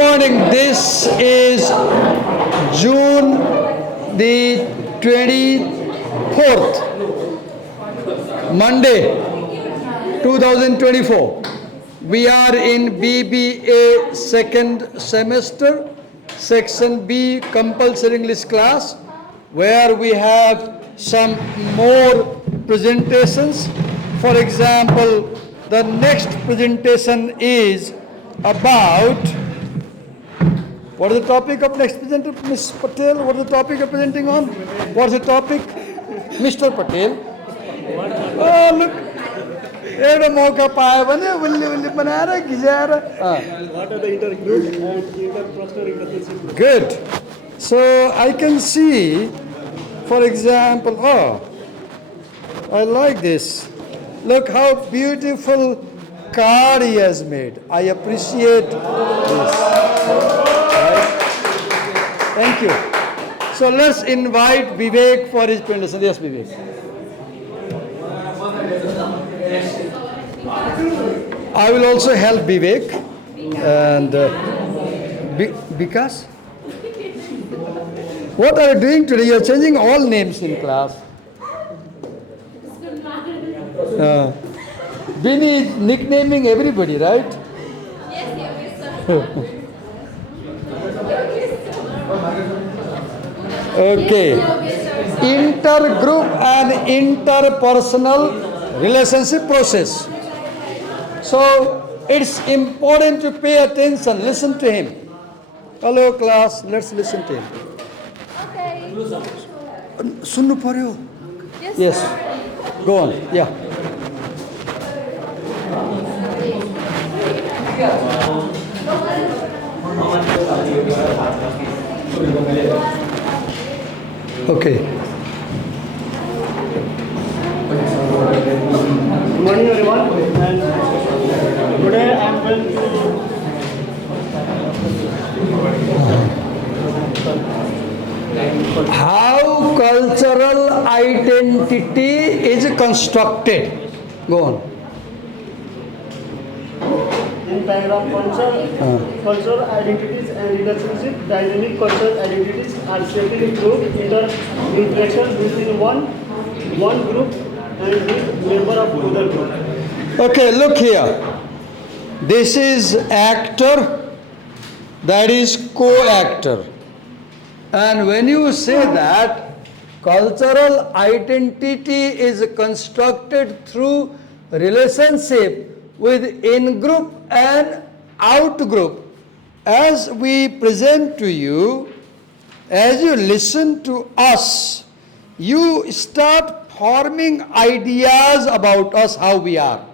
morning. This is June the 24th, Monday, 2024. We are in BBA second semester, section B compulsory English class, where we have some more presentations. For example, the next presentation is about, what is the topic of next presenter, Ms. Patel? What is the topic of presenting on? What is the topic? Mr. Patel. Oh, look. एउटा मौका पायो भने उल्ले बनाएर गिजाएर Good. So I can see, for example, I like this. Look how beautiful card he has made. I appreciate this. Right? Thank you. So let's invite Vivek for his presentation. Yes, Vivek. I will also help Vivek and Vikas. What are you doing today? You are changing all names in class. Vinny is nicknaming everybody, right? Okay. Intergroup and interpersonal relationship process. So it's important to pay attention. Listen to him. Hello class, let's listen to him. Okay. Sunnu paryo. Yes. Go on. Yeah. Okay. Good morning everyone, and today I am going to How cultural identity is constructed. Go on. in paragraph cultural identities and relationship. Dynamic cultural identities are shaped through interaction within one group and with member of other group. Okay, look here. This is actor, that is co-actor. And when you say that cultural identity is constructed through relationship with in-group and out-group, as we present to you, as you listen to us, you start forming ideas about us, how we are.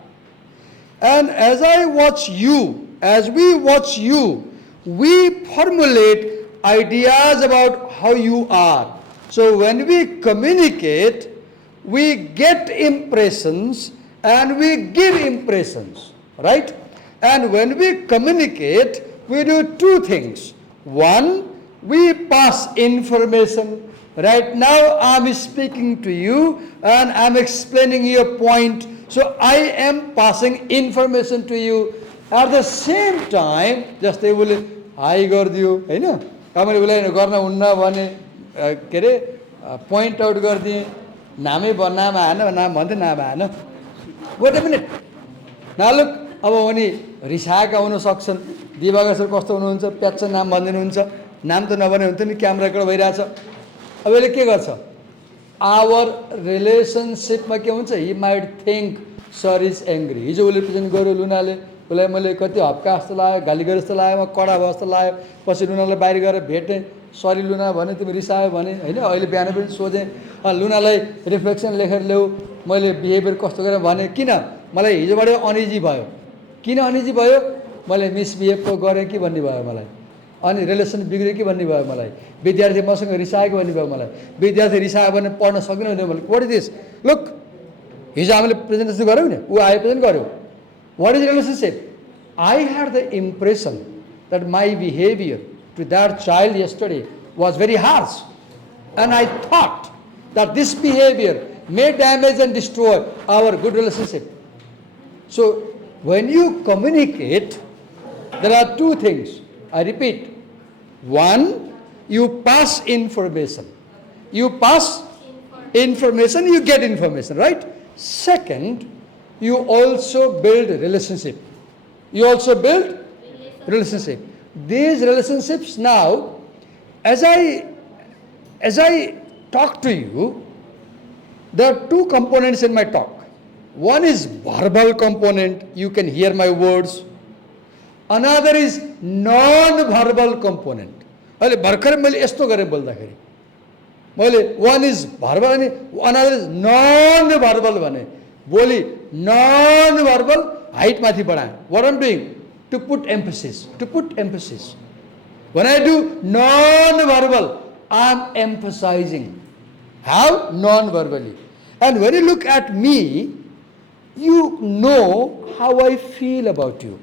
And as I watch you, as we watch you, we formulate ideas about how you are. So when we communicate, we get impressions and we give impressions, right? And when we communicate, we do two things. One, we pass information. Right now I'm speaking to you and I'm explaining your point. So I am passing information to you. At the same time, just they will I गरिदियो हैन मैले उसलाई गर्न हुन्न भने के रे point out गरिदिए नामै नाम आएन नाम भन्दै नाम आएन. Wait a minute. Now look, अब उनी रिसाएका हुन सक्छन्. दिवाकर सर कस्तो हुनुहुन्छ प्याच्च नाम भनिदिनुहुन्छ नाम त नभने हुन्थ्यो नि क्यामेरा रेकर्ड भइरहेछ. अब यसले के गर्छ आवर रिलेसनसिपमा के हुन्छ he might think sir is angry. हिजो उसले प्रेजेन्ट गर्यो लुनाले उसलाई मैले कति हप्का जस्तो लाग्यो गाली गरे जस्तो लाग्यो कडा भयो जस्तो लाग्यो. पछि लुनालाई बाहिर गएर भेटेँ सरी लुना भने तिमी रिसायो भने होइन. अहिले बिहान पनि सोधेँ लुनालाई रिफ्लेक्सन लेखेर ल्याऊ मैले बिहेभियर कस्तो गरेँ भने किन मलाई हिजोबाट अनिजी भयो. किन अनिजी भयो मैले मिसबिहेभ पो गरेँ कि भन्ने भयो मलाई. अनि रिलेसन बिग्रियो कि भन्ने भयो मलाई. विद्यार्थी मसँग रिसाएको भन्ने भयो मलाई. विद्यार्थी रिसायो भने पढ्न सकिनँ भने मैले वाट इज दिस. लुक हिजो हामीले प्रेजेन्टेसन गऱ्यौँ नि ऊ आए प्रेजेन्ट गऱ्यो. What is relationship. I had the impression that my behaviour to that child yesterday was very harsh, and I thought that this behavior may damage and destroy our good relationship. So when you communicate, there are two things. I repeat, one, you pass information. You pass information, you get information, right? Second, you also build relationship. You also build relationship. These relationships now, as I talk to you, there are two components in my talk. One is verbal component, you can hear my words. Another is non-verbal component. अहिले भर्खरै मैले यस्तो गरेँ बोल्दाखेरि मैले one is verbal अनि another is non-verbal भने बोली non-verbal height माथि बढाएँ. What I'm doing? To put emphasis. To put emphasis. When I do non-verbal, I'm emphasizing. How? Non-verbally. And when you look at me, you know how I feel about you.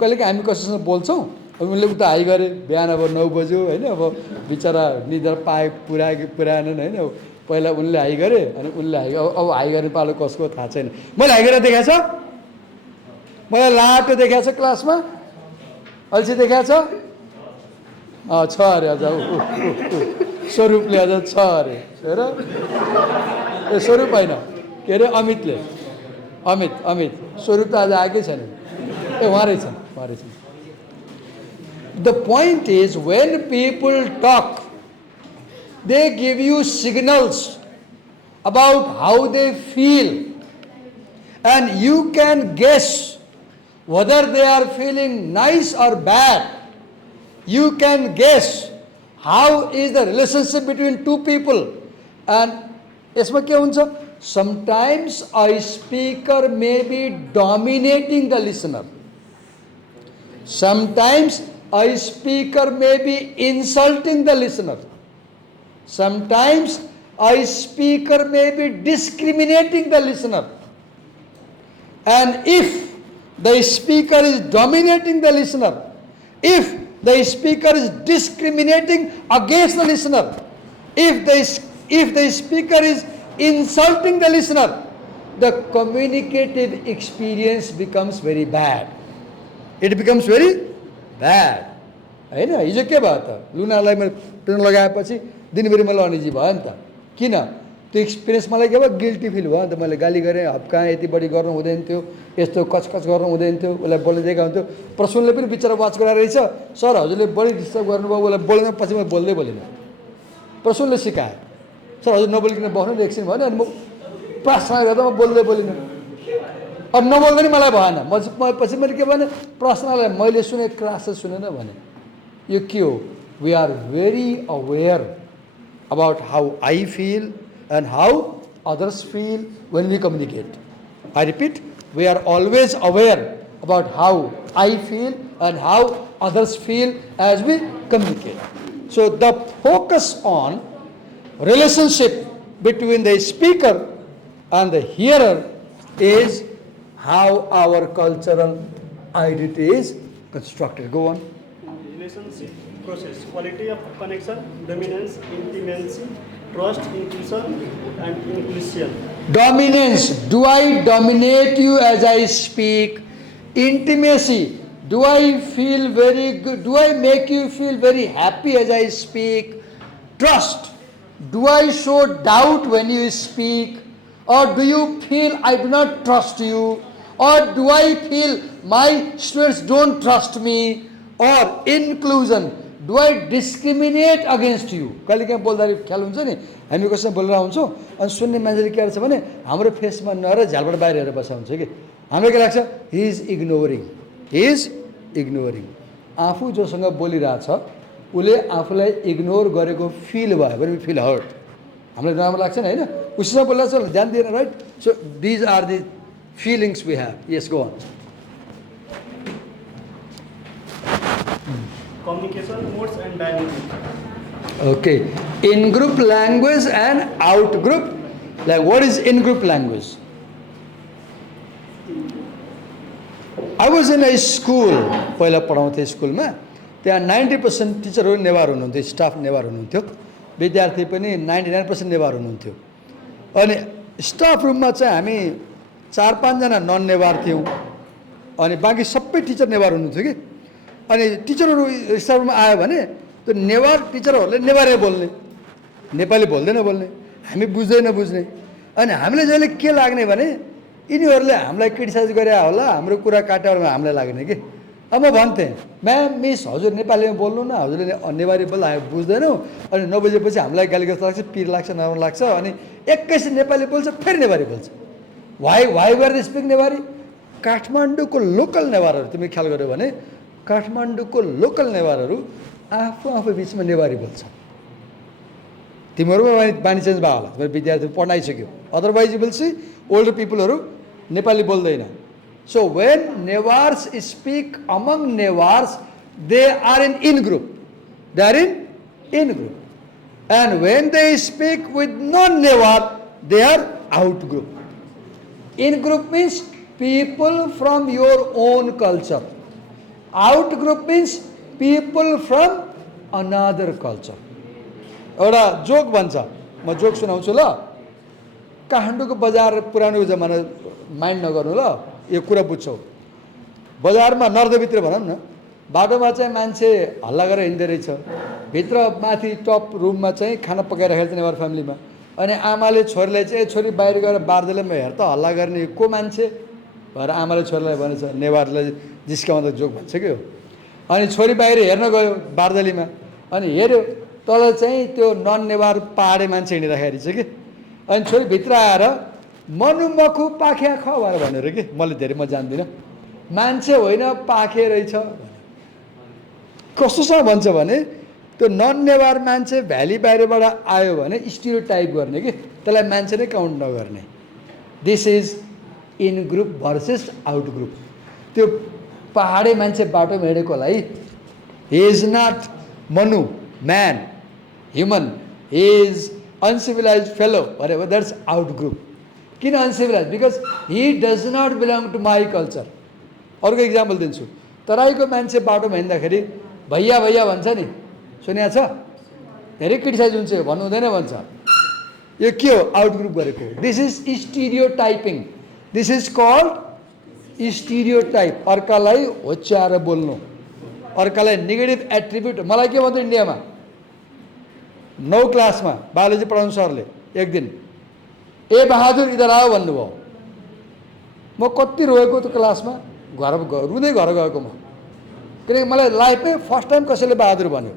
कहिलेकाहीँ हामी कसैसँग बोल्छौँ अब उनले उता high गरे बिहान अब 9 बज्यो होइन अब बिचरा निद्रा पुराएनन् होइन पहिला उनले हाई गरे अनि उनले हाई अब हाई गर्ने पालो कसको थाहा छैन मैले हाई गरेर देखाएको छ मलाई लाटो देखाएको छ क्लासमा अल्छी देखाएको छ अरे अझ स्वरूपले अझ छ अरे हेर ए स्वरूप होइन के अरे अमितले अमित स्वरूप त आज आएकै छैन ए उहाँ रहेछन् The point is, when people talk, they give you signals about how they feel. And you can guess whether they are feeling nice or bad. You can guess how is the relationship between two people. And यसमा के हुन्छ? Sometimes a speaker may be dominating the listener. Sometimes a speaker may be insulting the listener. Sometimes a speaker may be discriminating the listener. And if the speaker is dominating the listener, if the speaker is discriminating against the listener, if the speaker is insulting the listener, the communicative experience becomes very bad. It becomes very bad. होइन हिजो के भयो त लुनालाई मैले train लगाएपछि दिनभरि मलाई अनिजी भयो नि त किन त्यो एक्सपिरियन्स मलाई के भयो गिल्टी फिल भयो नि त मैले गाली गरेँ हप्का यति बढी गर्नु हुँदैन थियो यस्तो कचकच गर्नु हुँदैन थियो उसलाई बोल्दै दिएको हुन्थ्यो प्रसुनले पनि बिचरा वाच गराएर रहेछ सर हजुरले बढी डिस्टर्ब गर्नुभयो उसलाई बोल्दैन पछि म बोल्दै बोलिनँ प्रसुनले सिकाए सर हजुर नबोलिकन बस्नु नि एकछिन भयो अनि म प्रार्थना गर्दा म बोल्दै बोलिनँ अब नबोल्दा नि मलाई भएन पछि मैले के भने प्रश्नलाई मैले सुने क्लासेस सुनेन भने यो के हो we are very aware about how I feel and how others feel when we communicate I repeat we are always aware about how I feel and how others feel as we communicate so the focus on relationship between the speaker and the hearer is how our cultural identity is constructed. Go on. Relationship process, quality of connection, dominance, intimacy, trust, inclusion, and inclusion. Dominance. Do I dominate you as I speak? Intimacy. Do I feel very good? Do I make you feel very happy as I speak? Trust. Do I show doubt when you speak? Or do you feel I do not trust you? Or do I feel my students don't trust me? Or inclusion. Do I discriminate against you? कहिले काहीँ बोल्दाखेरि ख्याल हुन्छ नि हामी कसैसँग बोलेर हुन्छौँ अनि सुन्ने मान्छेले के गर्छ भने हाम्रो फेसमा नहेर झ्यालबाट बाहिर हेरेर बस्छ हुन्छ कि हामीलाई के लाग्छ हि इज इग्नोरिङ आफू जोसँग बोलिरहेछ उसले आफूलाई इग्नोर गरेको फिल भयो भने फिल हर्ट हामीलाई नराम्रो लाग्छ नि होइन उसँग बोलिरहेछ ध्यान दिएन right so these are the feelings we have yes go on Communication modes and dynamics. Okay, in group language and out group. Like what is in group language? I was in a school, पहिला पढाउँथेँ स्कुलमा त्यहाँ 90% टिचरहरू नेवार हुनुहुन्थ्यो staff Newar हुनुहुन्थ्यो विद्यार्थी पनि 99% नेवार हुनुहुन्थ्यो अनि स्टाफ रुममा चाहिँ हामी 4-5 जना नन नेवार थियौँ अनि बाँकी सबै टिचर नेवार हुनुहुन्थ्यो कि अनि टिचरहरू स्टाफमा आयो भने त्यो नेवार टिचरहरूले नेवारी बोल्ने, नेपाली बोल्दैन बोल्ने, हामी बुझ्दैन बुझ्ने। अनि हामीले जहिले के लाग्ने भने यिनीहरूले हामीलाई क्रिटिसाइज गरे होला, हाम्रो कुरा काटेर हामीलाई लाग्ने कि। अब म भन्थेँ, म्याम मिस हजुर नेपालीमा बोल्नु न, हजुरले नेवारी बोल्दा हामी बुझ्दैनौँ, अनि नबुझेपछि हामीलाई गालीगाज लाग्छ, पिर लाग्छ, नराम्रो लाग्छ, अनि एकैछिन नेपाली बोल्छ फेरि नेवारी बोल्छ। वाइ वर दे स्पिक नेवारी? काठमाडौँको लोकल नेवारहरू तिमी ख्याल गर्यो भने काठमाडौँको लोकल नेवारहरू आफू बिचमा नेवारी बोल्छ। तिमीहरूमा बानी चेन्ज भयो होला, तिम्रो विद्यार्थी पढाइसक्यो, otherwise you will see older पिपलहरू नेपाली बोल्दैन। So when Newars speak among Newars they are in group, they are in group, and when they speak with non Newar they are out group. In group means people from your own culture. Out group means people from another culture. एउटा joke भन्छ, म joke सुनाउँछु ल। काठमाडौँको बजार पुरानो जमाना mind नगर्नु ल, यो कुरा बुझ्छौ। बजारमा नर्दभित्र भनौँ न, बाटोमा चाहिँ मान्छे हल्ला गरेर हिँड्दै रहेछ, भित्र माथि टप रुममा चाहिँ खाना पकाइराखेको छ नेवार फ्यामिलीमा, अनि आमाले छोरीलाई चाहिँ छोरी बाहिर गएर बार्दैले म हेर त हल्ला गर्ने को मान्छे भएर आमाले छोरीलाई भनेछ, नेवारलाई जिस्काउँदा जोक भन्छ कि हो। अनि छोरी बाहिर हेर्न गयो बार्दलीमा, अनि हेऱ्यो तल चाहिँ त्यो नन नेवार पाहाडे मान्छे हिँडिराखेको रहेछ कि। अनि छोरी भित्र आएर मनुमखु पाख्या ख भनेर भनेर कि, मैले धेरै म जान्दिनँ, मान्छे होइन पाखे रहेछ। कस्तोसँग भन्छ भने त्यो नन नेवार मान्छे भ्याली बाहिरबाट आयो भने स्टिरियोटाइप गर्ने कि, त्यसलाई मान्छे नै काउन्ट नगर्ने। This is in group versus out group. त्यो पाहाडे मान्छे बाटोमा हिँडेकोलाई he is not Manu man human, he is uncivilised fellow भनेर द्याट्स आउट ग्रुप। किन uncivilised? Because he does not belong to my culture. अर्को इक्जाम्पल दिन्छु, तराईको मान्छे बाटोमा हिँड्दाखेरि भैया भैया भन्छ नि, सुनिया छ? धेरै क्रिटिसाइज हुन्छ, भन्नु हुँदैन भन्छ। यो के हो? आउट ग्रुप गरेको। This is stereotyping, this is called stereotype. अर्कालाई होच्याएर बोल्नु, अर्कालाई नेगेटिभ एट्रिब्युट। मलाई के भन्थ्यो इन्डियामा 9 क्लासमा बायोलोजी पढाउनु सरले एक दिन, ए बहादुर इधर आओ भन्नुभयो। म कति रोएको त्यो क्लासमा, घर रुँदै घर गएको म, किनकि मलाई लाइफमै फर्स्ट टाइम कसैले बहादुर भन्यो।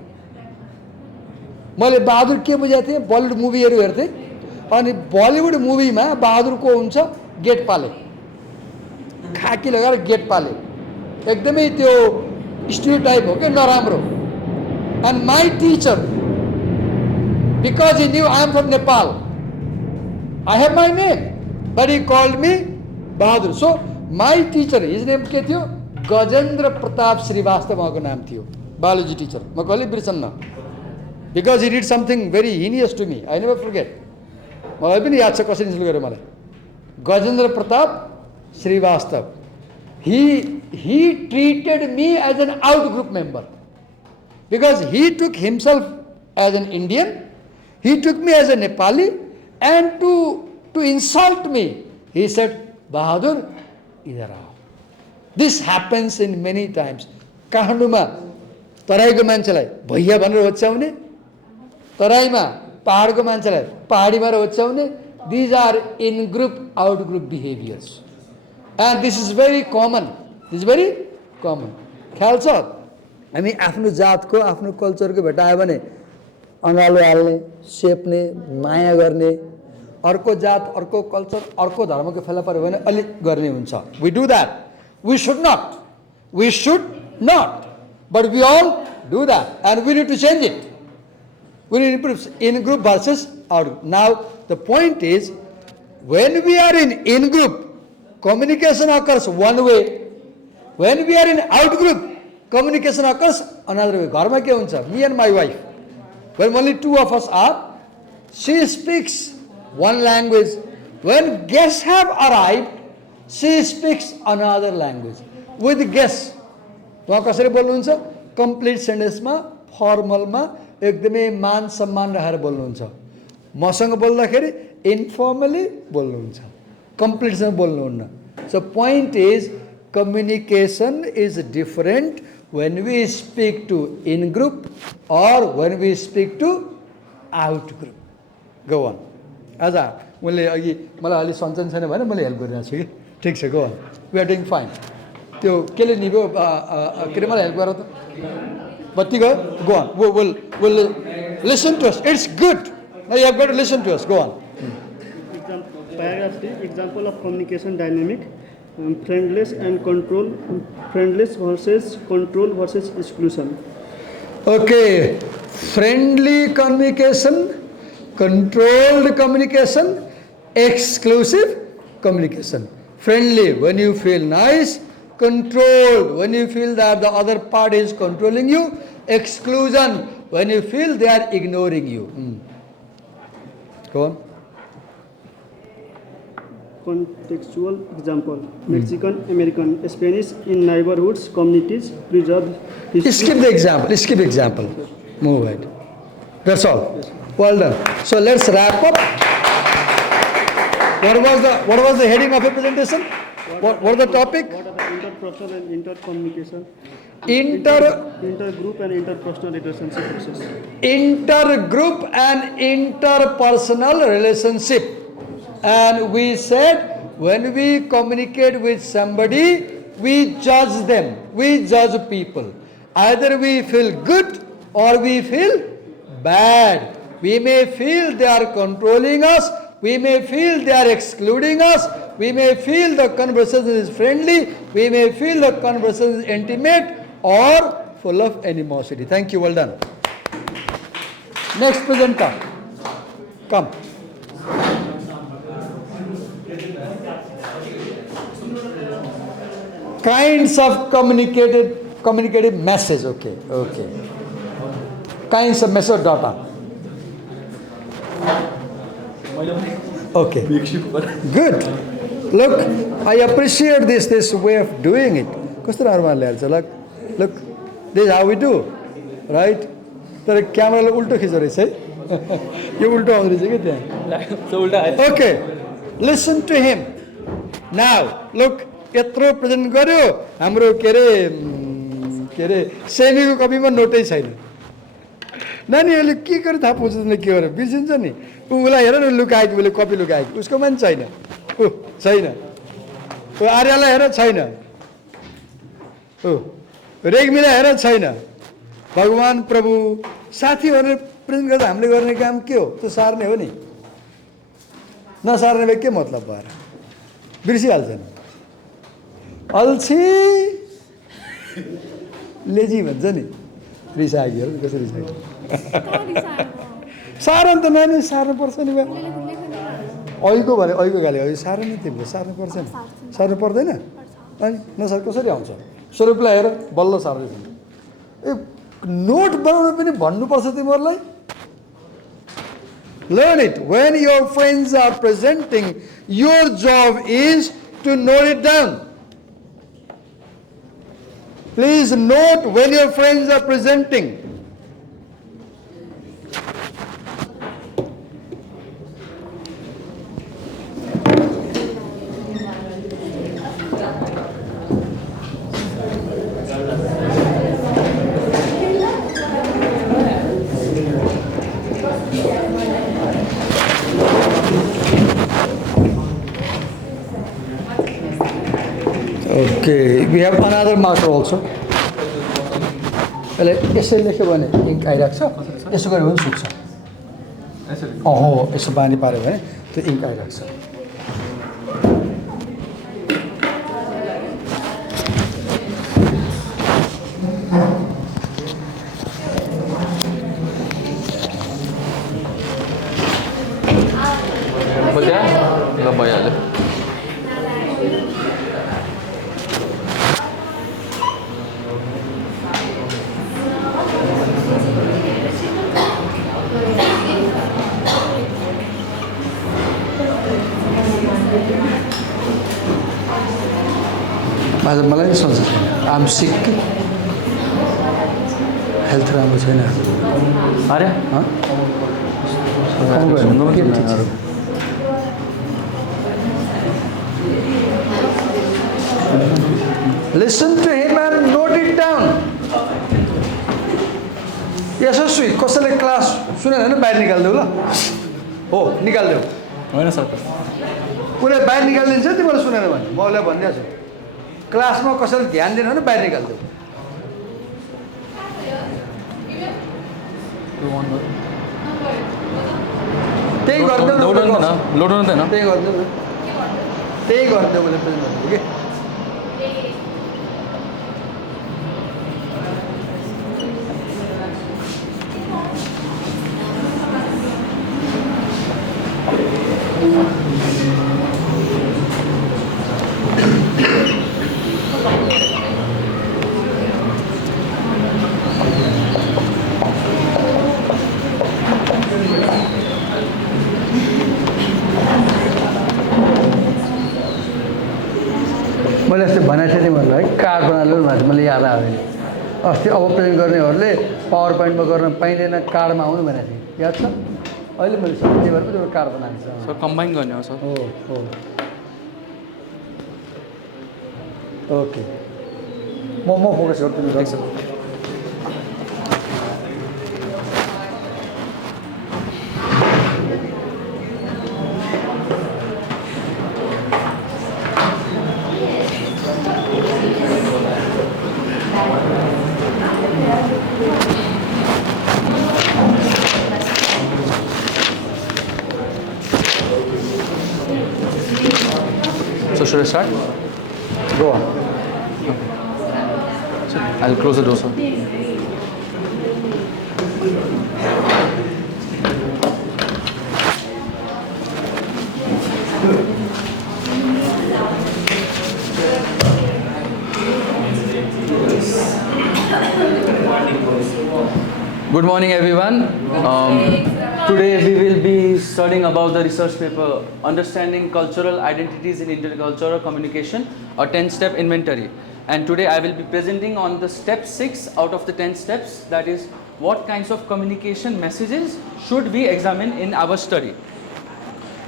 मैले बहादुर के बुझेको थिएँ, बलिउड मुभीहरू हेर्थेँ, अनि बलिउड मुभीमा बहादुर को हुन्छ? गेट पाले, खाकी लगाएर गेट पाले, एकदमै त्यो स्टिरियोटाइप हो कि नराम्रो। And my Stitcher, because he new I am from Nepal, I have my name, but he called me Bahadur. So my Stitcher, his name के थियो? गजेन्द्र प्रताप श्रीवास्तव उहाँको नाम थियो, बायोलोजी टिचर। म कहिले बिर्सन्न, because he did something very heinous to me, I never forget. मलाई पनि याद छ कसरी इन्सल्ट गर्यो मलाई। Gajendra Pratap Srivastava, he treated me as an out group member because he took himself as an Indian, he took me as a Nepali, and to insult me he said, Bahadur idhar aao. This happens in many times. काठमाडौँमा तराईको मान्छेलाई भैया भनेर होच्याउने, तराईमा पहाडको मान्छेलाई पहाडी भनेर होच्याउने। These are in group out group behaviors, and this is very common. This is very common. ख्याल छ? हामी आफ्नो जातको आफ्नो कल्चरको भेटायो भने अँगालो हाल्ने, सेप्ने, माया गर्ने, अर्को जात अर्को कल्चर अर्को धर्मको फेला पर्यो भने अलिक गर्ने हुन्छ। We do that. We should not. We should not. But we all do that, and we need to change it. We need to improve in group versus out group. Now the point is, when we are in group, communication occurs one way. When we are in out group, communication occurs another way. घरमा के हुन्छ? Me and my wife, when only 2 of us are, she speaks one language. When guests have arrived, she speaks another language. With guests, उहाँ कसरी बोल्नुहुन्छ? Complete सेन्टेन्समा, फर्मलमा, एकदमै मान सम्मान राखेर बोल्नुहुन्छ। मसँग बोल्दाखेरि इन्फर्मली बोल्नुहुन्छ, कम्प्लिटसँग बोल्नुहुन्न। So point is, communication is different when we speak to in group or when we speak to out group. Go on. आज मैले अघि मलाई अलि सन्चन छैन भने मैले हेल्प गरिरहेको छु कि ठिक छ गो अन वी आर डुइङ फाइन त्यो केले निभ्यो के अरे मलाई हेल्प गर त बत्ती गयो go on will listen to us it's good now you have got to listen to us go on Paragraph 3, example of communication dynamic, friendless and control, friendless versus control versus exclusion. Okay, friendly communication, controlled communication, exclusive communication. Friendly when you feel nice, controlled when you feel that the other party is controlling you, exclusion when you feel they are ignoring you. Go on. Contextual example, Mexican American, Spanish in neighborhoods, communities, preserve history. Skip the example, skip example. Move ahead. That's all. Well done. So let's wrap up. What was the heading of your presentation? What was the topic? What are the interpersonal and intercommunication? Intergroup and interpersonal relationship process. Intergroup and interpersonal relationship. And we said when we communicate with somebody, we judge them, we judge people. Either we feel good or we feel bad. We may feel they are controlling us, we may feel they are excluding us, we may feel the conversation is friendly, we may feel the conversation is intimate or full of animosity. Thank you, well done. Next presenter, come. Kinds of communicative message. Okay. Kinds of message data. Okay. Good. Look, I appreciate this way of doing it. Look, this is how we do, right? तर क्यामेराले उल्टो खिच्दो रहेछ है यो उल्टो आउँदो रहेछ कि त्यहाँ okay listen to him now look यत्रो प्रेजेन्ट गर्यो हाम्रो के अरे सेमीको कपीमा नोटै छैन नानीहरूले के गरे थाहा पुग्दैन के गरे बिर्सिन्छ नि उसलाई हेर न लुकाएको उसले कपी लुकाएको उसकोमा पनि छैन छैन आर्यलाई हेर छैन रेग्मीलाई हेर छैन भगवान प्रभु साथीहरूले प्रेजेन्ट गर्दा हामीले गर्ने काम के हो त्यो सार्ने हो नि नसार्ने भए के मतलब भएर बिर्सिहाल्छ नि अल्छी लेजी भन्छ नि रिसायो कसरी रिसायो सार त नानी सार्नु पर्छ नि बा अहिलेको भने अहिलेको गाली अहिले साह्रो नै तिमीले सार्नु पर्छ नि सार्नु पर्दैन अनि नसार कसरी आउँछ स्वरूपलाई हेर बल्ल सार्दैछ ए नोट बनाउनु पनि भन्नुपर्छ तिमीहरूलाई learn it when your friends are presenting your job is to note it down. Please note when your friends are presenting. Okay, we have another marker also. Well, यसै लेख्यो भने इङ्क आइरहेको छ यसो गऱ्यो भने सुक्छ हो यसो बानी पाऱ्यो भने त्यो इङ्क आइरहेको छ मलाई नि सोच्छ छैन आम सिक हेल्थ राम्रो छैन अरे Listen to him and note it down. यशस्वी कसैले क्लास सुनेन भने बाहिर निकालिदेऊ ल हो निकालिदेऊ होइन सर कुनै बाहिर निकालिदिन्छ तिमीले सुनेन भने म उसलाई भनिदिएको छु क्लासमा कसैले ध्यान दिएन भने बाहिर निकालिदेऊ त्यही गरिदेऊ लोड हुँदैन लोड हुँदैन त्यही गरिदेऊ न त्यही गरिदेऊ मैले प्रेजेन्ट गर्नु कि मैले अस्ति भनेको थिएँ तिमीहरूलाई है कार्ड बनाएर ल्याउनु भएको थियो मैले याद आयो अस्ति अब प्रेजेन्ट गर्नेहरूले पावर पोइन्टमा गर्न पाइँदैन कार्डमा आउनु भनेको थिएँ याद छ अहिले मैले त्यही भएर पनि कार्ड बनाएको छु सर कम्बाइन गर्ने हो सर हो हो ओके म फोकस गर्छु So should I start? Go on. I'll close the door, sir. Good morning, everyone. Today we will be studying about the research paper Understanding Cultural Identities in Intercultural Communication, a 10-step inventory. And today I will be presenting on the step 6 out of the 10 steps, that is what kinds of communication messages should we examine in our study.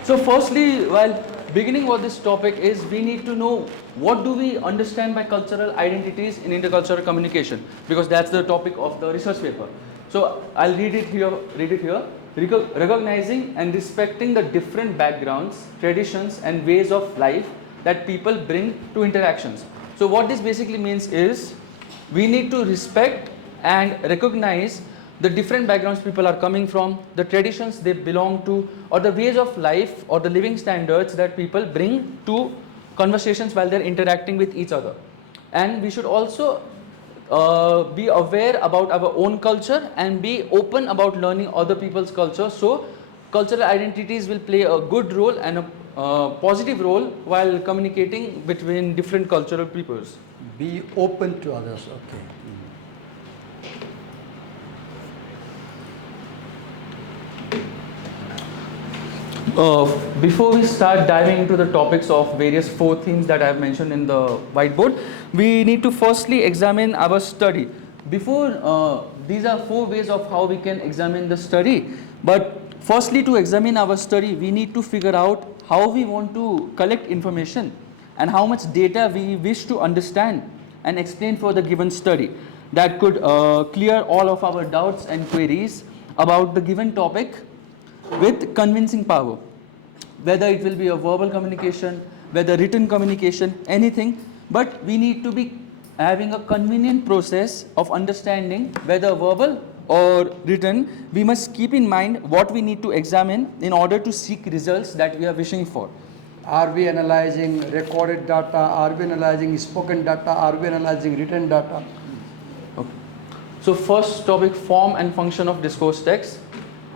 So firstly, while beginning what this topic is, we need to know what do we understand by cultural identities in intercultural communication, because that's the topic of the research paper. So I'll read it here. Recognizing and respecting the different backgrounds, traditions and ways of life that people bring to interactions. So what this basically means is we need to respect and recognize the different backgrounds people are coming from, the traditions they belong to, or the ways of life or the living standards that people bring to conversations while they're interacting with each other. And we should also be aware about our own culture and be open about learning other people's culture. So cultural identities will play a good role and a positive role while communicating between different cultural peoples. Be open to others, okay. Before we start diving into the topics of various 4 themes that I have mentioned in the whiteboard, we need to firstly examine our study. Before, these are 4 ways of how we can examine the study. But firstly, to examine our study, we need to figure out how we want to collect information and how much data we wish to understand and explain for the given study. That could clear all of our doubts and queries about the given topic with convincing power, whether it will be a verbal communication, whether written communication, anything, but we need to be having a convenient process of understanding whether verbal or written. We must keep in mind what we need to examine in order to seek results that we are wishing for. Are we analyzing recorded data? Are we analyzing spoken data? Are we analyzing written data? Okay. So first topic, form and function of discourse text.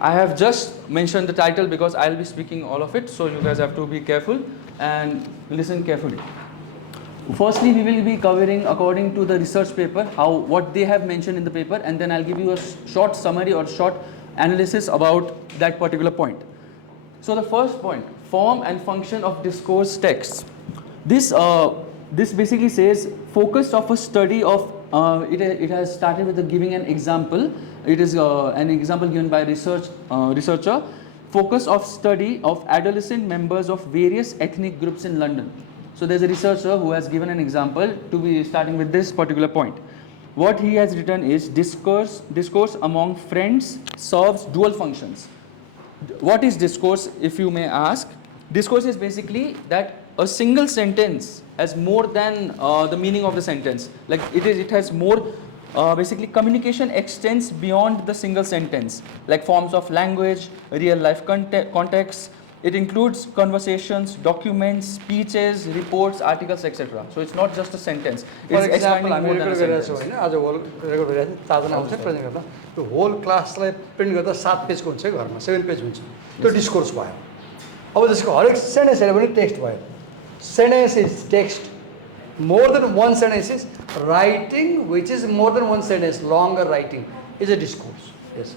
I have just mentioned the title because I'll be speaking all of it, so you guys have to be careful and listen carefully. Firstly, we will be covering according to the research paper, what they have mentioned in the paper, and then I'll give you a short summary or short analysis about that particular point. So the first point, form and function of discourse text. This basically says focus of a study of, it has started with giving an example. It is an example given by researcher. Focus of study of adolescent members of various ethnic groups in London. So there's a researcher who has given an example to be starting with this particular point. what he has written is discourse among friends serves dual functions. What is discourse, if you may ask? Discourse is basically that a single sentence has more than the meaning of the sentence. Like it has more, basically communication extends beyond the single sentence, like forms of language, real life context. It includes conversations, documents, speeches, reports, articles, etc. So it's not just a sentence. For It's example expanding हामी more than a record गरिरहेको छौँ sentence. होइन आज whole record गरिरहेको थियौँ ताजा आउँछ present गर्दा त्यो होल क्लासलाई प्रिन्ट गर्दा 7 पेजको हुन्छ है घरमा 7 पेज हुन्छ त्यो डिस्कोर्स भयो अब त्यसको हरेक सेन्टेन्स हेऱ्यो भने टेक्स्ट भयो sentence is text more than one sentence is writing which is more than one sentence लङ्गर writing is a discourse yes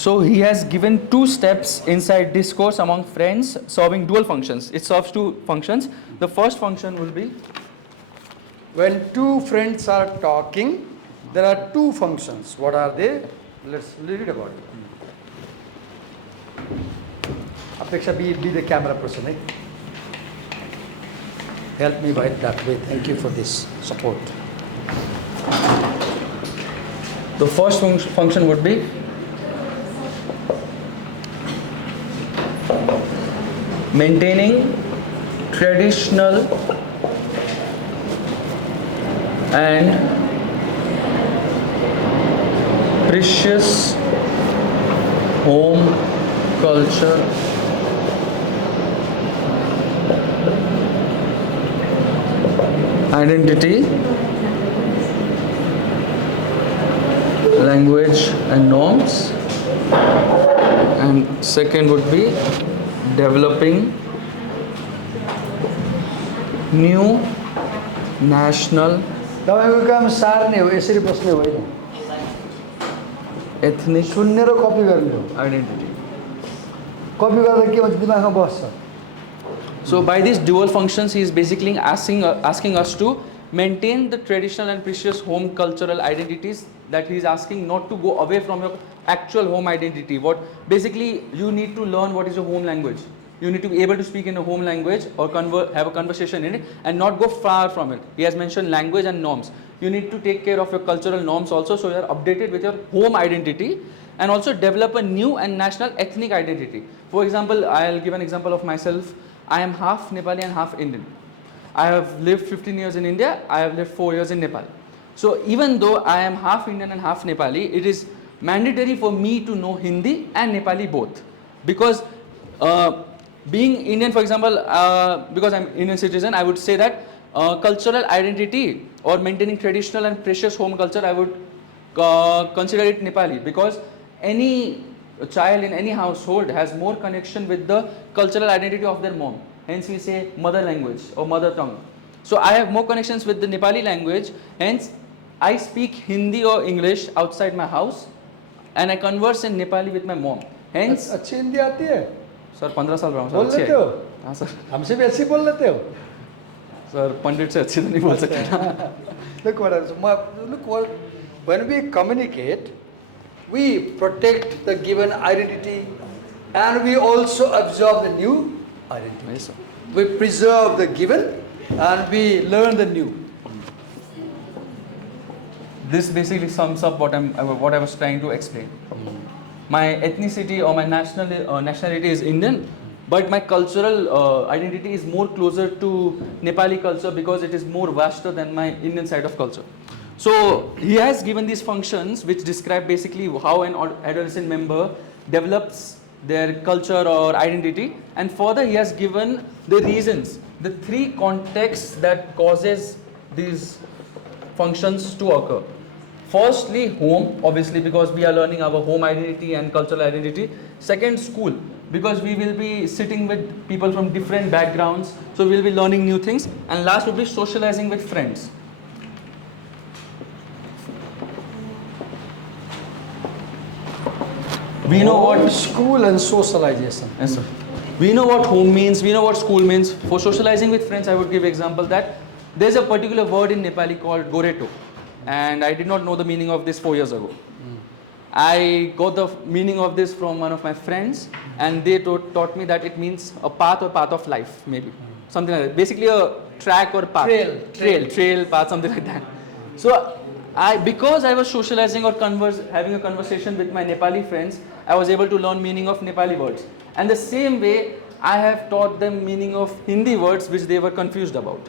So he has given 2 steps inside discourse among friends serving dual functions. It serves 2 functions. The first function will be, when two friends are talking, there are 2 functions. What are they? Let's read about it. Apeksha, be the camera person. Eh? Help me by that way. Thank you for this support. the first function would be maintaining traditional and precious home culture identity, language and norms, and second would be developing new national तपाईँको काम सार्ने हो यसरी बस्ने होइन ethnic सुन्ने र कपी गर्ने हो identity. कपी गर्दा के भन्छ दिमागमा बस्छ So by these dual functions, he is basically asking us to maintain the traditional and precious home cultural identities, that he is asking not to go away from your actual home identity. What basically you need to learn what is your home language. You need to be able to speak in a home language or have a conversation in it and not go far from it. He has mentioned language and norms. You need to take care of your cultural norms also, so you are updated with your home identity, and also develop a new and national ethnic identity. For example, I'll give an example of myself. I am half Nepali and half Indian. I have lived 15 years in India. I have lived 4 years in Nepal. So even though I am half Indian and half Nepali, it is mandatory for me to know Hindi and Nepali both. Because being Indian, for example, because I'm Indian citizen, I would say that cultural identity or maintaining traditional and precious home culture, I would consider it Nepali, because any child in any household has more connection with the cultural identity of their mom. Hence we say mother language or mother tongue. So I have more connections with the Nepali language, hence I speak Hindi or English outside my house and I converse in Nepali with my mom. Hence, अच्छी हिंदी आती है sir, 15 साल रहा हूँ बोल sir, लेते हो हाँ सर, हमसे भी अच्छी बोल लेते हो सर पंडित से अच्छी तो नहीं बोल सकते ना. Look what, when we communicate, we protect the given identity and we also absorb the new identity. Yes, sir. We preserve the given and we learn the new. This basically sums up what I was trying to explain. My ethnicity or my nationality is Indian, but my cultural identity is more closer to Nepali culture because it is more vaster than my Indian side of culture. So he has given these functions which describe basically how an adolescent member develops their culture or identity, and further he has given the reasons, the 3 contexts that causes these functions to occur. Firstly, home, obviously, because we are learning our home identity and cultural identity. Second, school, because we will be sitting with people from different backgrounds, so we will be learning new things. And last would be socializing with friends. We know what School and socialization. Yes, sir. We know what home means, we know what school means. For socializing with friends, I would give example that there's a particular word in Nepali called goreto, and I did not know the meaning of this 4 years ago. I got the meaning of this from one of my friends, and they taught me that it means a path or path of life, maybe. Something like that. Basically a track or path. Trail. Trail, path, something like that. So Because I was socializing or having a conversation with my Nepali friends, I was able to learn meaning of Nepali words. And the same way, I have taught them meaning of Hindi words which they were confused about.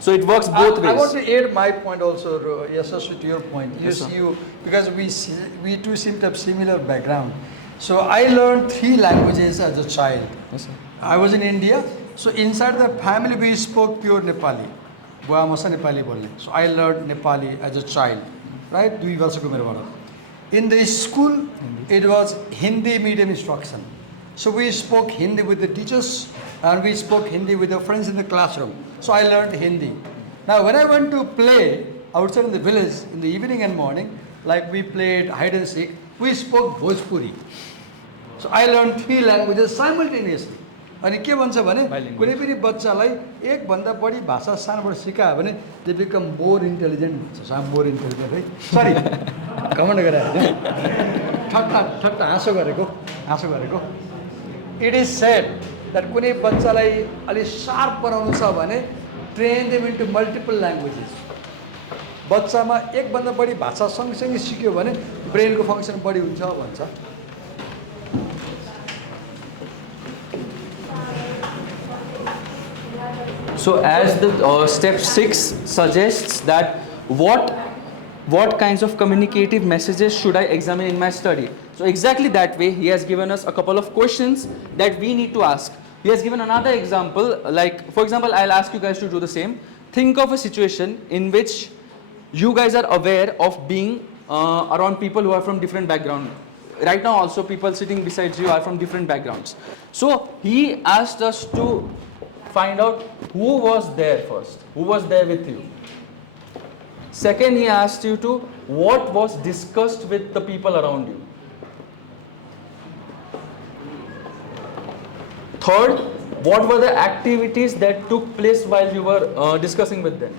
So it works both I want ways. to add my point also, Yashasvi, to your point. Yes, sir. Because we two seem to have similar background. So I learned 3 languages as a child. Yes, sir. I was in India, so inside the family we spoke pure Nepali. बुवा मसा नेपाली बोल्ने. So I learned Nepali as a child, right? 2 वर्षको मेरोबाट. In the school, it was Hindi medium instruction. So we spoke Hindi with the teachers and we spoke Hindi with the friends in the classroom. So I learned Hindi. Now when I went to play outside in the village in the evening and morning, like we played hide and seek, we spoke Bhojpuri. So I learned 3 languages simultaneously. अनि के भन्छ भने कुनै पनि बच्चालाई एक भन्दा बढी भाषा सानोबाट सिकायो भने दे बिकम मोर इन्टेलिजेन्ट हुन्छ. सो मोर इन्टेलिजेन्ट है. सरी कमेन्ट गरेर ठट्टा हाँसो गरेको. इट इज सेड द्याट कुनै बच्चालाई अलि सार्प बनाउनु छ भने train them into multiple languages. बच्चामा एकभन्दा बढी भाषा सँगसँगै सिक्यो भने ब्रेनको फङ्सन बढी हुन्छ भन्छ. So as the step 6 suggests that what kinds of communicative messages should I examine in my study? So exactly that way he has given us a couple of questions that we need to ask. He has given another example, like for example I'll ask you guys to do the same. Think of a situation in which you guys are aware of being around people who are from different background. Right now also people sitting beside you are from different backgrounds. So he asked us to find out who was there first, who was there with you. Second, he asked you to what was discussed with the people around you. Third, what were the activities that took place while you were discussing with them.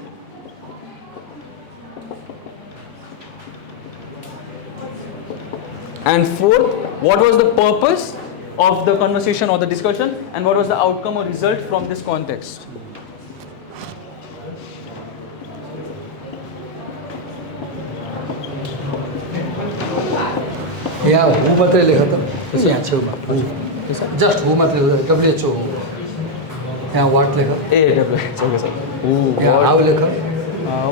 And fourth, what was the purpose of the conversation or the discussion, and what was the outcome or result from this context. यहाँ who मात्रै लेख त त्यसो यहाँ छेउमा who just who मात्रै हुँदैन WHO हो. यहाँ वाट लेख. Okay, sir. यहाँ हाउ लेख. How?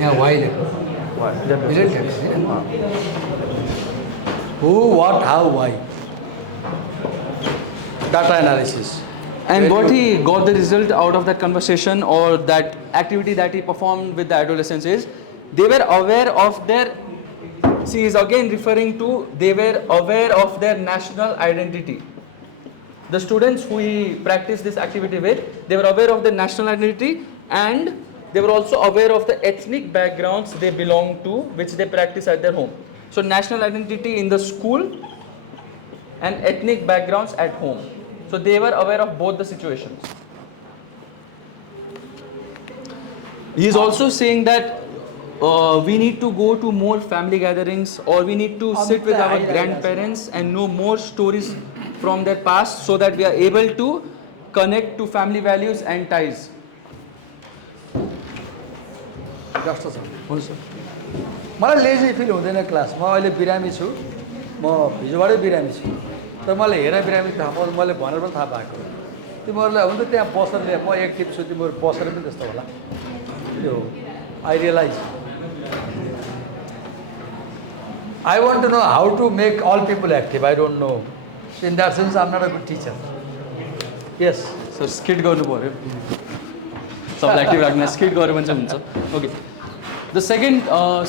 यहाँ वाइ लेख. Who what how why. Data analysis. And what he got the result out of that conversation or that activity that he performed with the adolescents is they were aware of their, see, is again referring to they were aware of their national identity. The students who he practiced this activity with, they were aware of their national identity and they were also aware of the ethnic backgrounds they belong to, which they practice at their home. So national identity in the school and ethnic backgrounds at home. So they were aware of both the situations. He is also saying that we need to go to more family gatherings or we need to sit with our grandparents and know more stories from their past so that we are able to connect to family values and ties. जस्तो छ हुन्छ. मलाई lazy fill हुँदैन class. म अहिले बिरामी छु. म हिजोबाटै बिरामी छु. तर मलाई हेरेर बिरामी थाहा मैले भनेर पनि थाहा पाएको. तिमीहरूलाई हुन्छ त्यहाँ बसेर म एक्टिभ छु, तिमीहरू बसेर पनि त्यस्तो होला. यो I realise. I want to know how to make all people active. I don't know. In that sense I am not a good teacher. Yes So skit गर्नु पर्यो. सबलाई एक्टिभ राख्न skit गर्यो भने चाहिँ हुन्छ. Okay. The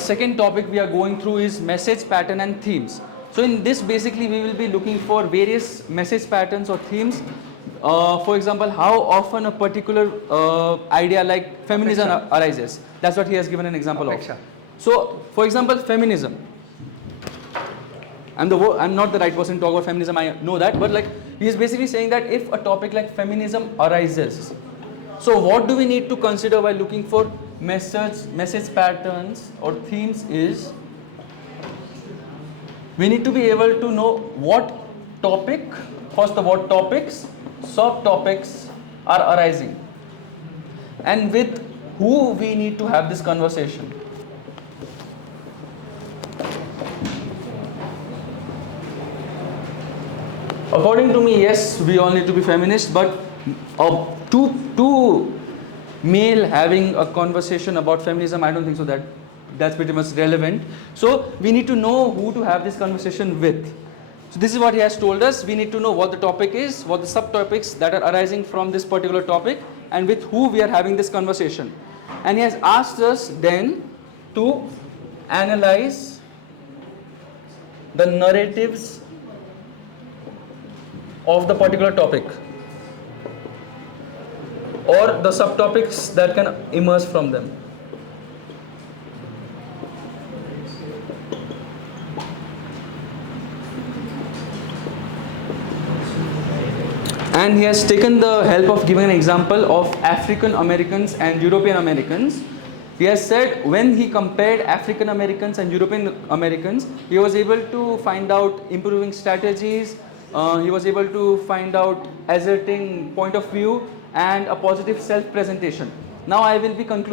second topic we are going through is message pattern and themes. So in this basically we will be looking for various message patterns or themes. For example, how often a particular idea like feminism arises. That's what he has given an example of. So for example, feminism. I'm not the right person to talk about feminism, I know that, but like he is basically saying that if a topic like feminism arises, so what do we need to consider while looking for message patterns or themes is we need to be able to know what topic, first of what topics, subtopics are arising and with who we need to have this conversation. According to me, yes, we all need to be feminist, but two male having a conversation about feminism, I don't think so that's pretty much relevant. So we need to know who to have this conversation with. So this is what he has told us. We need to know what the topic is, what the subtopics that are arising from this particular topic, and with who we are having this conversation. And he has asked us then to analyze the narratives of the particular topic or the subtopics that can emerge from them. And he has taken the help of giving an example of African Americans and European Americans. He has said when he compared African Americans and European Americans, he was able to find out improving strategies, he was able to find out asserting point of view and a positive self-presentation. Now I will be again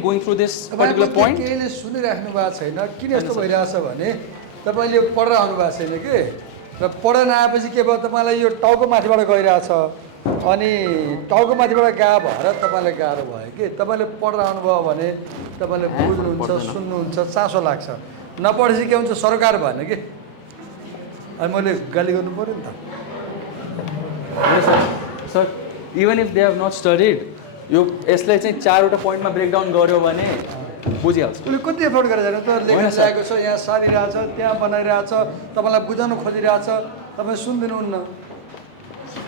going through this particular point. केहीले सुनिराख्नु भएको छैन किन यस्तो भइरहेछ भने तपाईँले पढेर आउनु भएको छैन कि र पढेर आएपछि के भयो तपाईँलाई यो टाउको माथिबाट गइरहेछ अनि टाउको माथिबाट गा भएर तपाईँलाई गाह्रो भयो कि तपाईँले पढेर आउनुभयो भने तपाईँले बुझ्नुहुन्छ सुन्नुहुन्छ चासो लाग्छ नपढेपछि के हुन्छ सरकार भएन कि अनि मैले गाली गर्नु पऱ्यो नि त Yes, sir. Even if they have not studied, यो यसलाई चाहिँ चारवटा पोइन्टमा ब्रेकडाउन गर्यो भने बुझिहाल्छ। उसले कति एफोर्ट गरेर त लेख्न लागेको छ यहाँ सारिरहेछ त्यहाँ बनाइरहेछ तपाईँलाई बुझाउन खोजिरहेछ तपाईँ सुन्दिनुहुन्न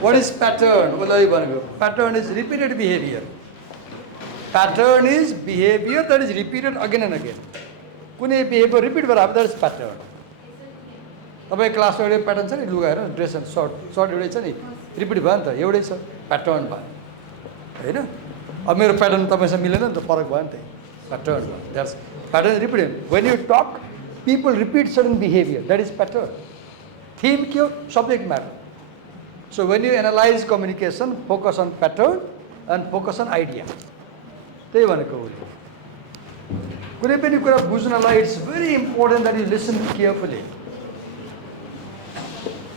व्हाट इज प्याटर्न उसले भनेको pattern is repeated behaviour pattern is behaviour that is repeated again and again कुनै बिहेभियर रिपिट भएर द्याट इज प्याटर्न तपाईँ क्लासमा एउटै प्याटर्न छ नि लुगा हेर ड्रेस एन्ड सर्ट एउटै छ नि रिपिट भयो नि त एउटै छ प्याटर्न भयो होइन अब मेरो प्याटर्न तपाईँसँग मिलेन नि त फरक भयो नि त pattern. That's pattern repeated. When you talk, people repeat certain behavior. That is pattern. Theme kyo? Subject matter. So when you analyze communication, focus on pattern and focus on idea. त्यही भनेको हो कुनै पनि कुरा बुझ्नलाई it's very important that you listen carefully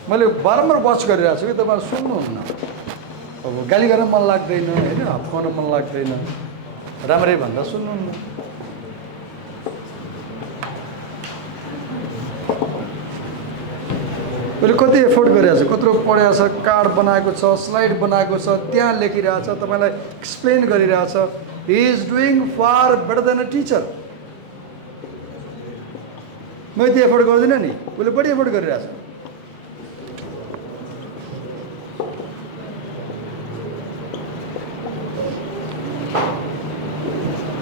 मैले बारम्बार watch गरिरहेको छु कि तपाईँहरू सुन्नुहुन्न अब गाली गर्न मन लाग्दैन होइन हप्काउन मन लाग्दैन राम्रै भन्दा सुन्नुहुन्न मैले कति एफोर्ट गरिरहेको छु कत्रो पढाएको छ कार्ड बनाएको छ स्लाइड बनाएको छ त्यहाँ लेखिरहेको छ तपाईँलाई एक्सप्लेन गरिरहेको छ he is doing far better than a teacher मैले त्यो एफोर्ट गर्दिनँ नि उसले बढी एफोर्ट गरिरहेको छ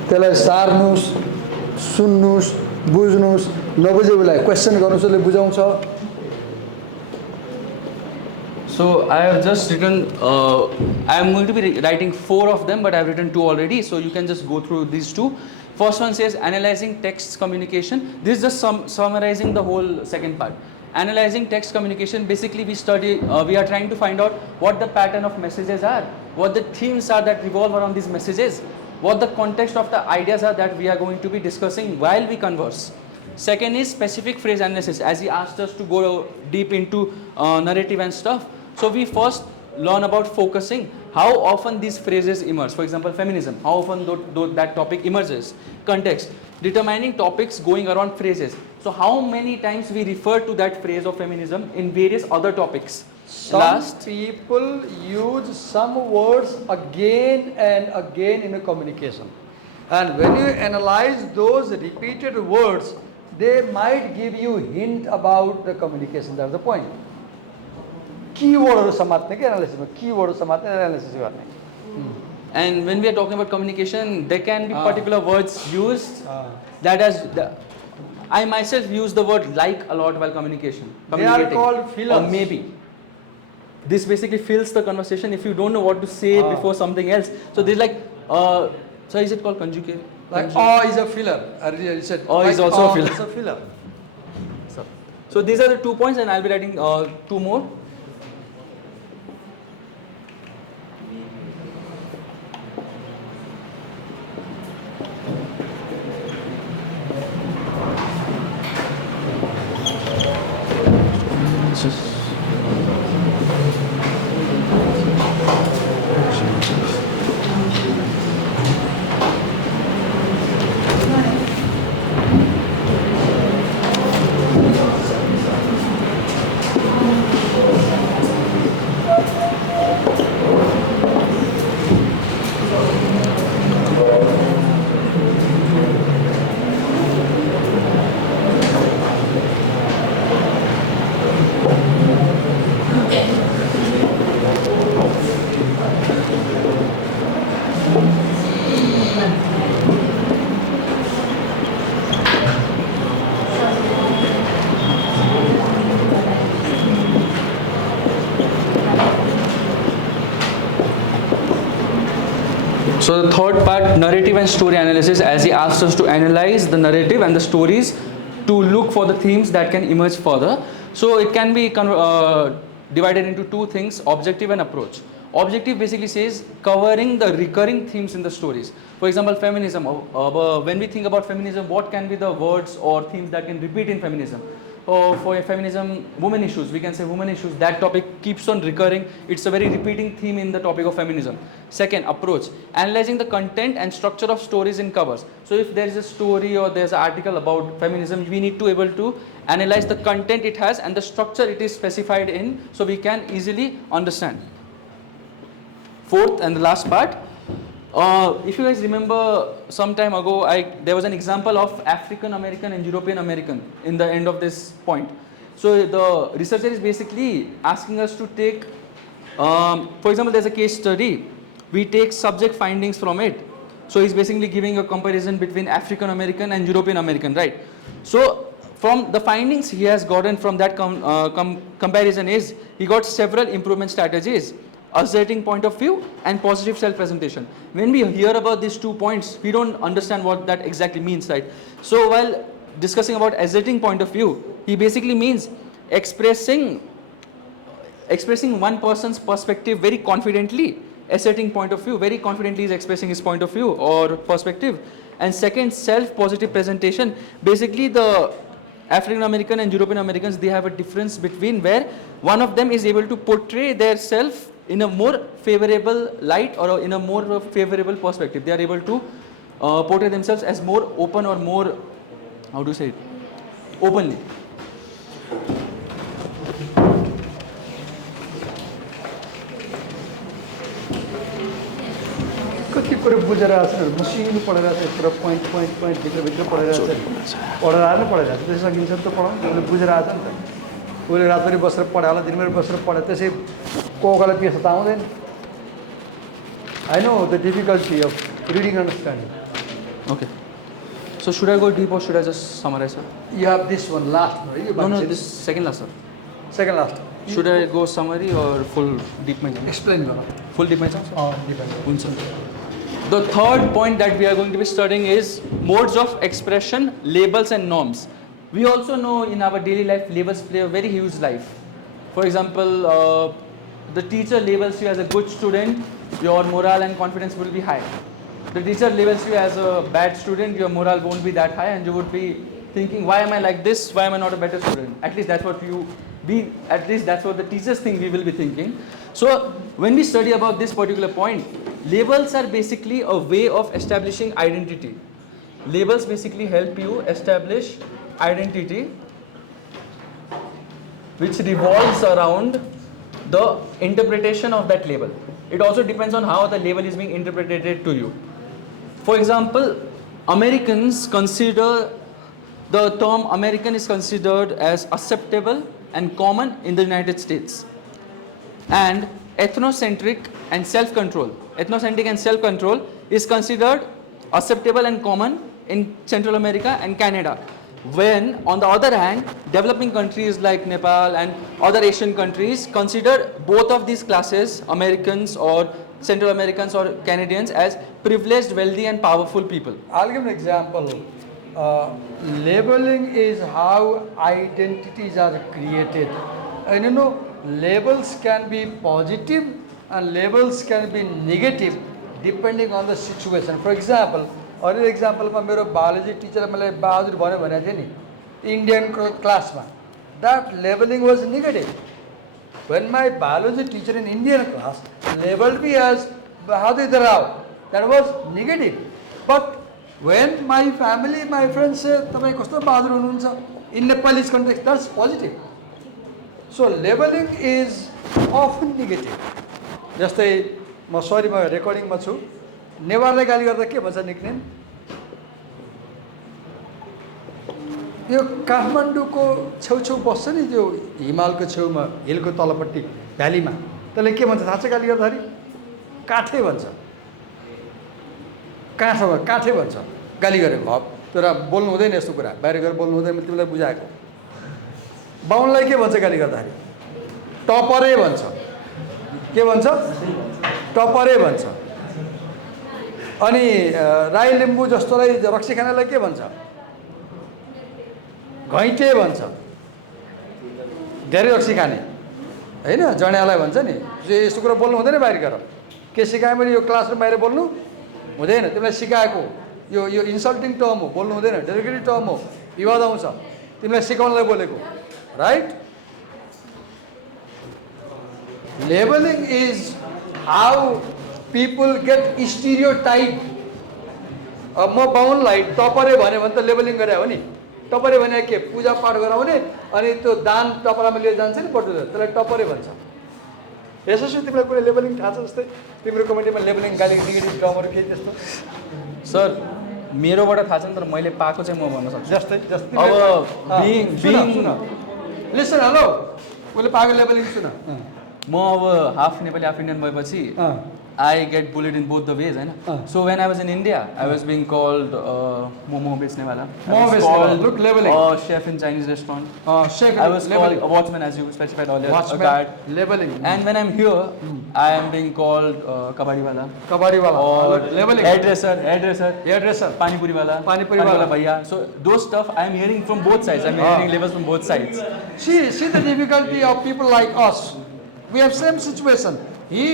त्यसलाई सार्नुस् सुन्नुस् बुझ्नुस् नबुझे उसलाई क्वेसन गर्नुस् उसले बुझाउँछ So I have just written, I am going to be writing 4 of them, but I have written 2 already. So you can just go through these 2. First one says analyzing text communication. This is just summarizing the whole second part. Analyzing text communication, basically we study, we are trying to find out what the pattern of messages are, what the themes are that revolve around these messages, what the context of the ideas are that we are going to be discussing while we converse. Second is specific phrase analysis, as he asked us to go deep into narrative and stuff. So we first learn about focusing, how often these phrases emerge. For example, feminism, how often that topic emerges. Context, determining topics going around phrases. So how many times we refer to that phrase of feminism in various other topics. Some people use some words again and again in a communication. And when you analyze those repeated words, they might give you hint about the communication. That's the point. Keyword समात्ने के analysis में keyword समात्ने analysis करने. And when we are talking about communication, there can be particular words used that has. I myself use the word like a lot while communicating. They are called fillers. Or maybe. This basically fills the conversation if you don't know what to say before something else. So there's like, so is it called conjugate? Like is a filler. You said Is also a filler. Is a filler. So these are the 2 points, and I'll be writing 2 more. So the third part, narrative and story analysis, as he asked us to analyze the narrative and the stories to look for the themes that can emerge further. So it can be divided into two things, objective and approach. Objective basically says covering the recurring themes in the stories. For example, feminism. When we think about feminism, what can be the words or themes that can repeat in feminism? For feminism, women issues, we can say women issues. That topic keeps on recurring. It's a very repeating theme in the topic of feminism. Second, approach. Analyzing the content and structure of stories in covers. So if there is a story or there's an article about feminism, we need to able to analyze the content it has and the structure it is specified in, so we can easily understand. Fourth and the last part, if you guys remember some time ago, there was an example of African American and European American in the end of this point. So the researcher is basically asking us to take, for example, there's a case study. We take subject findings from it. So he's basically giving a comparison between African American and European American, right? So from the findings he has gotten from that comparison is, he got several improvement strategies: asserting point of view and positive self-presentation. When we hear about these 2 points, we don't understand what that exactly means, right? So while discussing about asserting point of view, he basically means expressing one person's perspective very confidently. Asserting point of view, very confidently is expressing his point of view or perspective. And second, self-positive presentation. Basically the African American and European Americans, they have a difference between where one of them is able to portray their self in a more favorable light or in a more favorable perspective. They are able to portray themselves as more open or more, how to say it, openly. कति कुरो बुझेर आएको छ मसिनो पढेर आएको छ पुरा पोइन्ट भित्र पढेर आएको छ पढेर आएर पढेर आएको छ त्यसो सकिन्छ नि त पढाउनु उसले बुझेर आएको छ नि त उसले रातभरि बसेर पढायो होला दिनभरि बसेर पढायो त्यसै कोकालाई पेसा त आउँदैन I know the difficulty of reading and understanding. Okay. So should I go deep or should I just summarize, sir? You have this one last one, right? No, this second last, sir. Second last. Should I go summary or full deep mention? Explain one. Full deep mention, sir? Depends. The third point that we are going to be studying is modes of expression, labels and norms. We also know in our daily life, labels play a very huge life. For example, the teacher labels you as a good student, your morale and confidence will be high. The teacher labels you as a bad student, your morale won't be that high and you would be thinking, why am I like this? Why am I not a better student? At least that's what the teachers think we will be thinking. So when we study about this particular point, labels are basically a way of establishing identity. Labels basically help you establish identity which revolves around the interpretation of that label. It also depends on how the label is being interpreted to you. For example, Americans consider the term American is considered as acceptable and common in the United States. And ethnocentric and self-control is considered acceptable and common in Central America and Canada. When, on the other hand, developing countries like Nepal and other Asian countries consider both of these classes, Americans or Central Americans or Canadians, as privileged, wealthy and powerful people. I'll give an example. Labeling is how identities are created. And you know, labels can be positive and labels can be negative depending on the situation. For example, अरू एक्जाम्पलमा मेरो biology टिचरले मलाई बहादुर भन्यो भनेको थियो नि Indian क्लासमा that labelling was negative when my biology teacher in Indian class labeled me as Bahadur Rao, that was negative. But when my family, my friends say तपाईं कस्तो बहादुर हुनुहुन्छ in Nepalese context, that's positive. So labeling is often negative. जस्तै म सरी म रेकर्डिङमा छु नेवारलाई गाली गर्दा के भन्छ निक्नेम यो काठमाडौँको छेउछेउ बस्छ नि त्यो हिमालको छेउमा हिलको तलपट्टि भ्यालीमा त्यसले के भन्छ थाहा छ गाली गर्दाखेरि काठे भन्छ काठे भन्छ गाली गरेको हप तर बोल्नु हुँदैन यस्तो कुरा बाहिर गएर बोल्नु हुँदैन तिमीलाई बुझाएको बाहुनलाई के भन्छ गाली गर्दाखेरि टपरे भन्छ के भन्छ टपरे भन्छ अनि राई लिम्बू जस्तोलाई रक्सी खानेलाई के भन्छ? घैँटे भन्छ। धेरै रक्सी खाने होइन, जड्यालाई भन्छ नि। यस्तो कुरा बोल्नु हुँदैन बाहिर गएर। के सिकाएँ मैले? यो क्लासरुम बाहिर बोल्नु हुँदैन, तिमीलाई सिकाएको। यो इन्सल्टिङ टर्म हो, बोल्नु हुँदैन, डेरिगेटिभ टर्म हो, विवाद आउँछ। तिमीलाई सिकाउनलाई बोलेको, right? Labelling is how people get stereotype. अब म बाहुनलाई टपरे भन्यो भने त लेबलिङ गरे हो नि। टपरे भने के? पूजापाठ गराउने अनि त्यो दान टपरामा लिएर जान्छ नि पटुले, त्यसलाई टपरे भन्छ। यसो तिमीलाई कुनै लेबलिङ थाहा छ? जस्तै तिम्रो कमिटीमा लेबलिङ गाली नेगेटिभ टर्महरू केही त्यस्तो? सर मेरोबाट थाहा छैन, तर मैले पाएको चाहिँ म भन्न सक्छु। जस्तै अब सुन लिसन, हेलो, उसले पाएको लेबलिङ सुन। म अब हाफ नेपाली हाफ इन्डियन भएपछि I get bullied in both the ways, है. So when I was in India, I was being called momo बेचने वाला. Momo बेचने वाला. Look, labeling. Chef in Chinese restaurant. Chef. I was labeling. called a watchman, as you specified earlier. Watchman. A guard. Labeling. And when I'm here, I am being called kabadi wala. Kabadi wala. Or labeling. Hairdresser. Pani puri wala. Pani wala bhaiya. So those stuff I am hearing from both sides. I'm hearing labels from both sides. See the difficulty of people like us. We have same situation. He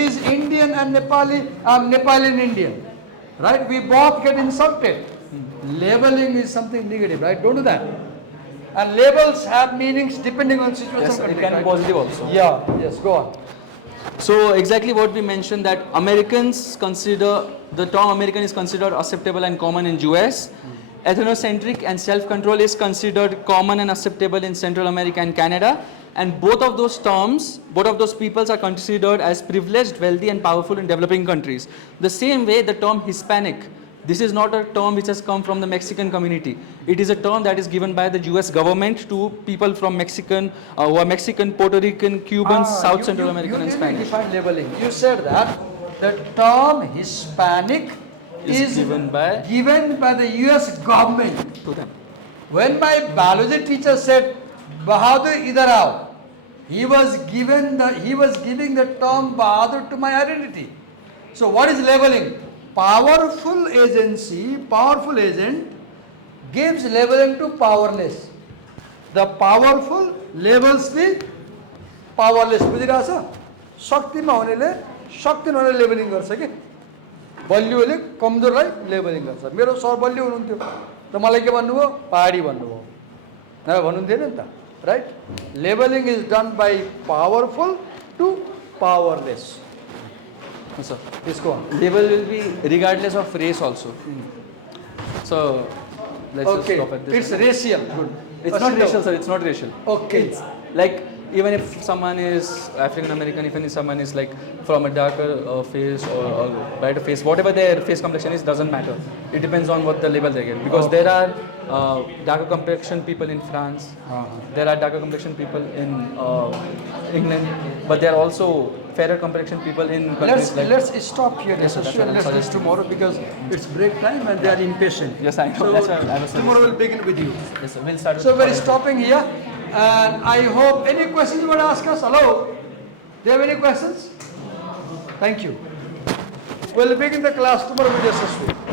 is Indian and Nepali. I'm Nepali and Indian. Right? We both get insulted. Labeling is something negative, right? Don't do that. And labels have meanings depending on situation. Yes, context, it can be right? positive also. Yeah, yes, go on. So exactly what we mentioned, that Americans consider, the term American is considered acceptable and common in US. Ethnocentric and self-control is considered common and acceptable in Central America and Canada. And both of those terms, both of those peoples are considered as privileged, wealthy and powerful in developing countries. The same way the term Hispanic, this is not a term which has come from the Mexican community. It is a term that is given by the US government to people from Mexican, who are Mexican, Puerto Rican, Cubans, South Central American and Spanish. You define labeling. You said that the term Hispanic is given by the US government. To them. When my biology teacher said, Bahadur idhar aao, he was giving the term Bahadur to my identity. So what is labeling? Powerful agent gives labeling to powerless. The powerful labels the powerless. बुझिरहेछ? शक्तिमा हुनेले शक्ति नहुनेले labelling गर्छ के? बलियोले कमजोरलाई labelling गर्छ. मेरो sir बलियो हुनुहुन्थ्यो त मलाई के भन्नुभयो? पहाडी भन्नुभयो. नभए भन्नुहुन्थेन नि त, right? Labeling is done by powerful to powerless. Sir. Please go on. Label will be regardless of race also. So let's just stop at this. It's racial. Good. It's not racial, sir. It's not racial. Okay. It's like, even if someone is African American, even if someone is like from a darker face or brighter face, whatever their face complexion is, doesn't matter. It depends on what the label they get. Because there are darker complexion people in France, there are darker complexion people in England, but there are also fairer complexion people in countries Let's stop here. Yes, sir, that's what I'm Let's do suggesting. tomorrow because it's break time and they are impatient. Yes, I know. So That's why I was tomorrow we'll begin with you. Yes, sir. We'll start. So we're stopping here, and I hope any questions you want to ask us. Hello, do you have any questions? Thank you. We'll begin the class tomorrow with Yashasvi.